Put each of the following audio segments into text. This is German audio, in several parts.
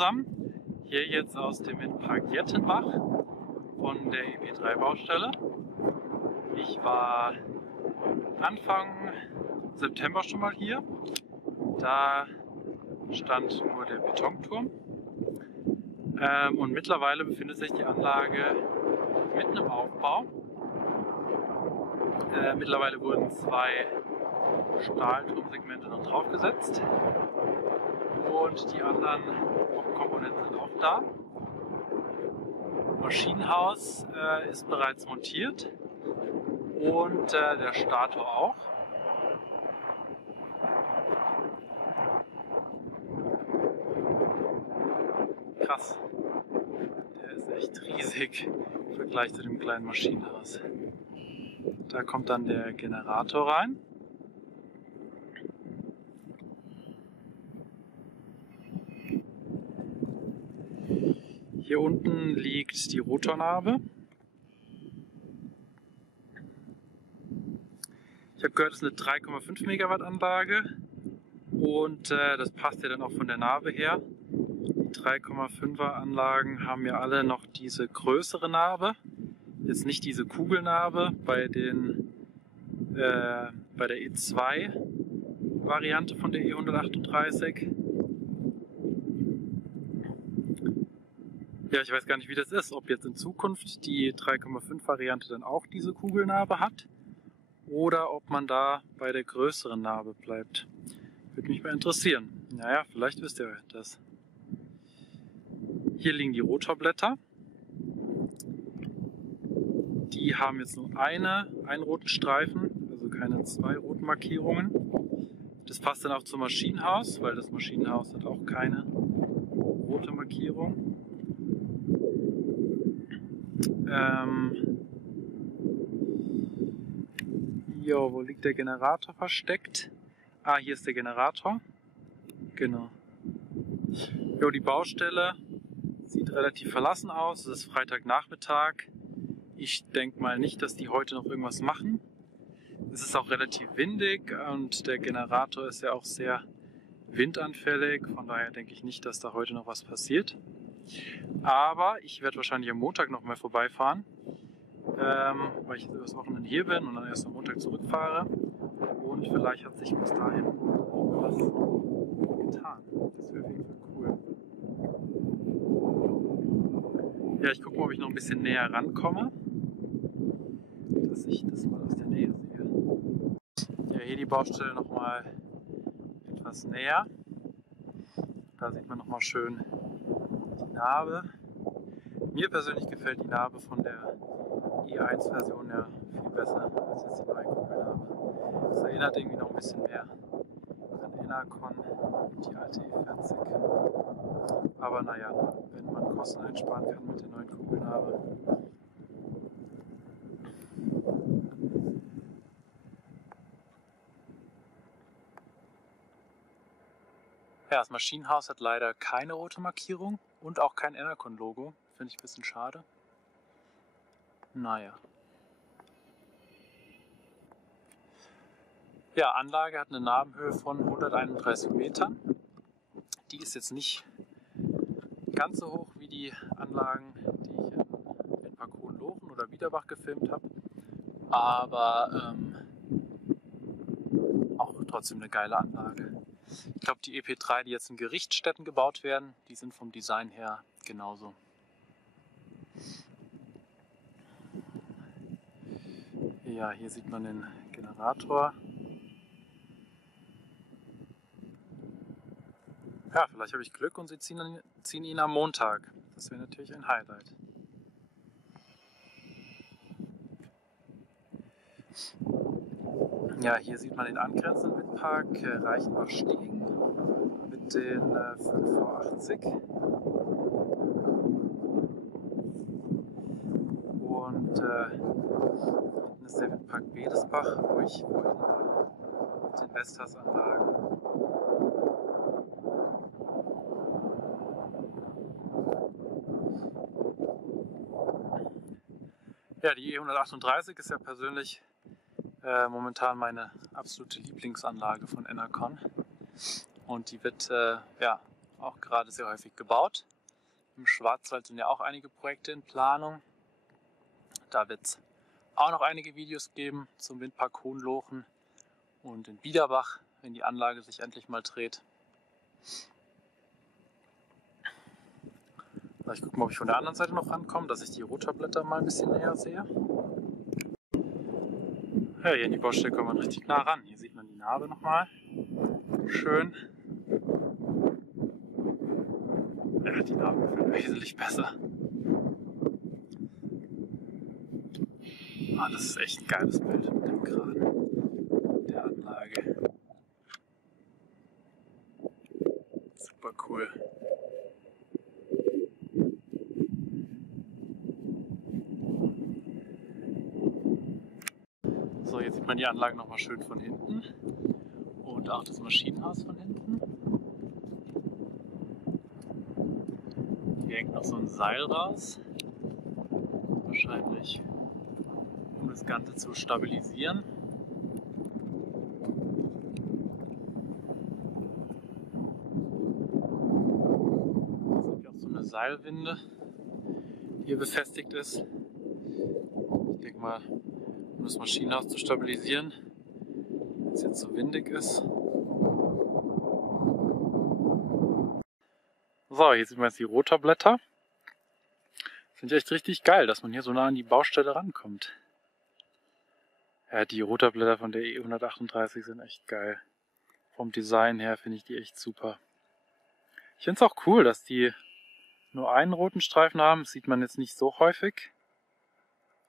zusammen, hier jetzt aus dem Windpark Jettenbach von der EP3 Baustelle. Ich war Anfang September schon mal hier, da stand nur der Betonturm und mittlerweile befindet sich die Anlage mitten im Aufbau. Mittlerweile wurden 2 Stahlturmsegmente noch draufgesetzt und die anderen Komponenten sind auch da. Maschinenhaus ist bereits montiert und der Stator auch. Krass, der ist echt riesig im Vergleich zu dem kleinen Maschinenhaus. Da kommt dann der Generator rein. Hier unten liegt die Rotornabe. Ich habe gehört, es ist eine 3,5 Megawatt Anlage und das passt ja dann auch von der Nabe her. Die 3,5er Anlagen haben ja alle noch diese größere Nabe. Jetzt nicht diese Kugelnabe bei der E2 Variante von der E138. Ja, ich weiß gar nicht, wie das ist, ob jetzt in Zukunft die 3,5 Variante dann auch diese Kugelnabe hat oder ob man da bei der größeren Nabe bleibt. Würde mich mal interessieren. Naja, vielleicht wisst ihr das. Hier liegen die Rotorblätter. Die haben jetzt nur einen roten Streifen, also keine 2 roten Markierungen. Das passt dann auch zum Maschinenhaus, weil das Maschinenhaus hat auch keine rote Markierung. Wo liegt der Generator versteckt? Ah, hier ist der Generator. Genau. Jo, die Baustelle sieht relativ verlassen aus. Es ist Freitagnachmittag. Ich denke mal nicht, dass die heute noch irgendwas machen. Es ist auch relativ windig und der Generator ist ja auch sehr windanfällig. Von daher denke ich nicht, dass da heute noch was passiert. Aber ich werde wahrscheinlich am Montag noch mal vorbeifahren, weil ich übers Wochenende hier bin und dann erst am Montag zurückfahre. Und vielleicht hat sich bis dahin was getan. Das wäre auf jeden Fall cool. Ja, ich gucke mal, ob ich noch ein bisschen näher rankomme, dass ich das mal aus der Nähe sehe. Ja, hier die Baustelle noch mal etwas näher. Da sieht man noch mal schön die Narbe. Mir persönlich gefällt die Narbe von der E1-Version ja viel besser als jetzt die neue Kugelnarbe. Das erinnert irgendwie noch ein bisschen mehr an Enercon und die alte E40. Aber naja, wenn man Kosten einsparen kann mit der neuen Kugelnarbe. Ja, das Maschinenhaus hat leider keine rote Markierung und auch kein Enercon-Logo. Finde ich ein bisschen schade. Naja. Ja, Anlage hat eine Nabenhöhe von 131 Metern. Die ist jetzt nicht ganz so hoch wie die Anlagen, die ich in Windpark Hohenlochen oder Biederbach gefilmt habe. Aber auch trotzdem eine geile Anlage. Ich glaube, die EP3, die jetzt in Gerichtsstätten gebaut werden, die sind vom Design her genauso. Ja, hier sieht man den Generator. Ja, vielleicht habe ich Glück und sie ziehen ihn am Montag. Das wäre natürlich ein Highlight. Ja, hier sieht man den angrenzenden Windpark Reichenbach-Stiegen mit den 5V80. Und hinten ist der Windpark Bedesbach, wo ich vorhin war, mit den Vestas-Anlagen. Ja, die E138 ist ja persönlich momentan meine absolute Lieblingsanlage von Enercon. Und die wird ja auch gerade sehr häufig gebaut. Im Schwarzwald sind ja auch einige Projekte in Planung. Da wird es auch noch einige Videos geben zum Windpark Hohenlochen und in Biederbach, wenn die Anlage sich endlich mal dreht. Ich gucke mal, ob ich von der anderen Seite noch rankomme, dass ich die Rotorblätter mal ein bisschen näher sehe. Ja, hier in die Baustelle kommt man richtig nah ran. Hier sieht man die Narbe nochmal. Schön. Ja, die Narbe gefällt wesentlich besser. Ah, das ist echt ein geiles Bild mit dem Kran der Anlage. Super cool. So, jetzt sieht man die Anlage nochmal schön von hinten und auch das Maschinenhaus von hinten. Hier hängt noch so ein Seil raus, wahrscheinlich um das Ganze zu stabilisieren. Jetzt habe ich auch so eine Seilwinde, die hier befestigt ist. Ich denke mal, um das Maschinenhaus zu stabilisieren, wenn es jetzt so windig ist. So, hier sieht man jetzt die Rotorblätter. Finde ich echt richtig geil, dass man hier so nah an die Baustelle rankommt. Ja, die Rotorblätter von der E138 sind echt geil. Vom Design her finde ich die echt super. Ich finde es auch cool, dass die nur einen roten Streifen haben. Das sieht man jetzt nicht so häufig.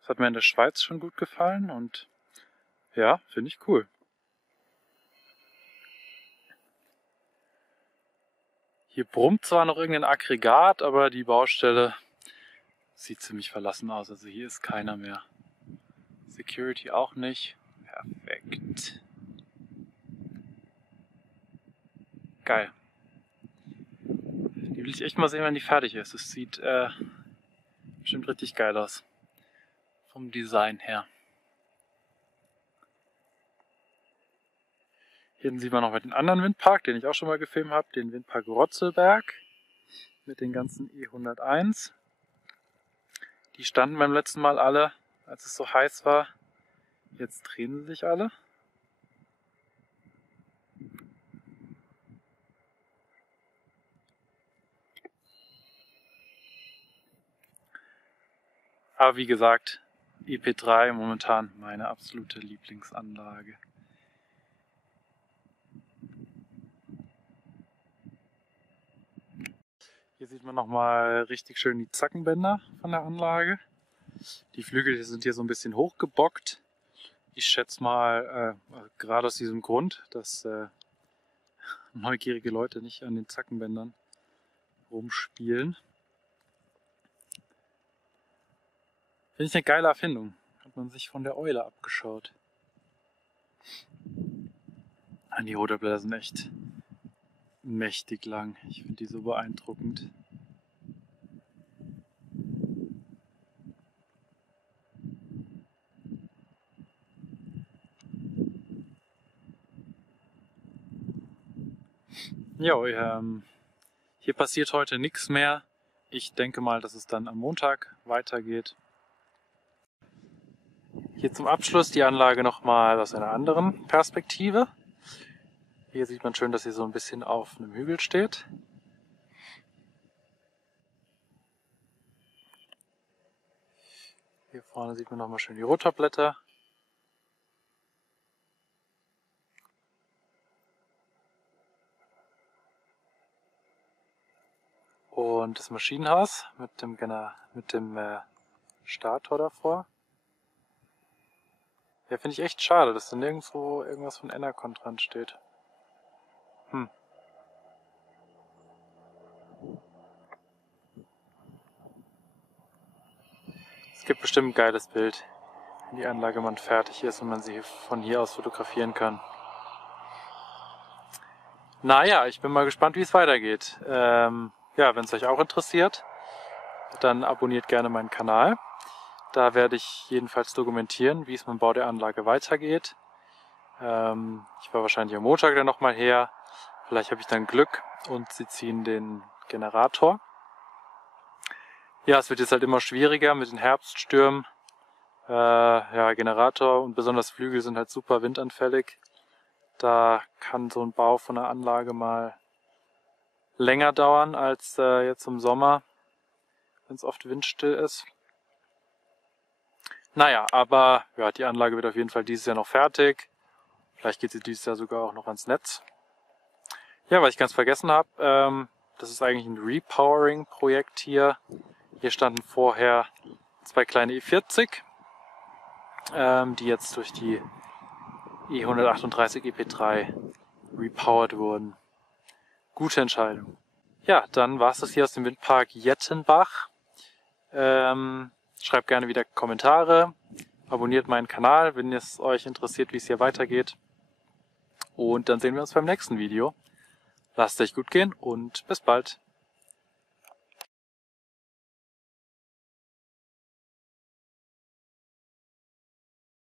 Das hat mir in der Schweiz schon gut gefallen und ja, finde ich cool. Hier brummt zwar noch irgendein Aggregat, aber die Baustelle sieht ziemlich verlassen aus. Also hier ist keiner mehr. Security auch nicht. Perfekt. Geil. Die will ich echt mal sehen, wenn die fertig ist. Das sieht bestimmt richtig geil aus. Vom Design her. Hier sieht man noch mal den anderen Windpark, den ich auch schon mal gefilmt habe. Den Windpark Rotzelberg. Mit den ganzen E101. Die standen beim letzten Mal alle, als es so heiß war. Jetzt drehen sie sich alle. Aber wie gesagt, EP3 momentan meine absolute Lieblingsanlage. Hier sieht man nochmal richtig schön die Zackenbänder von der Anlage. Die Flügel sind hier so ein bisschen hochgebockt. Ich schätze mal, gerade aus diesem Grund, dass neugierige Leute nicht an den Zackenbändern rumspielen. Finde ich eine geile Erfindung. Hat man sich von der Eule abgeschaut. Die Rotorblätter sind echt mächtig lang. Ich finde die so beeindruckend. Jo, hier passiert heute nichts mehr. Ich denke mal, dass es dann am Montag weitergeht. Hier zum Abschluss die Anlage nochmal aus einer anderen Perspektive. Hier sieht man schön, dass sie so ein bisschen auf einem Hügel steht. Hier vorne sieht man nochmal schön die Rotorblätter. Und das Maschinenhaus mit dem Starttor davor. Ja, finde ich echt schade, dass da nirgendwo irgendwas von Enercon dran steht. Es gibt bestimmt ein geiles Bild, wenn die Anlage mal fertig ist und man sie von hier aus fotografieren kann. Naja, ich bin mal gespannt, wie es weitergeht. Ja, wenn es euch auch interessiert, dann abonniert gerne meinen Kanal. Da werde ich jedenfalls dokumentieren, wie es mit dem Bau der Anlage weitergeht. Ich war wahrscheinlich am Montag dann nochmal her, Vielleicht habe ich dann Glück und sie ziehen den Generator. Ja, es wird jetzt halt immer schwieriger mit den Herbststürmen. Ja, Generator und besonders Flügel sind halt super windanfällig. Da kann so ein Bau von einer Anlage mal länger dauern als jetzt im Sommer, wenn es oft windstill ist. Naja, aber ja, die Anlage wird auf jeden Fall dieses Jahr noch fertig. Vielleicht geht sie dieses Jahr sogar auch noch ans Netz. Ja, was ich ganz vergessen habe, das ist eigentlich ein Repowering-Projekt hier. Hier standen vorher 2 kleine E40, die jetzt durch die E138 EP3 repowered wurden. Gute Entscheidung. Ja, dann war es das hier aus dem Windpark Jettenbach. Schreibt gerne wieder Kommentare, abonniert meinen Kanal, wenn es euch interessiert, wie es hier weitergeht. Und dann sehen wir uns beim nächsten Video. Lasst es euch gut gehen und bis bald.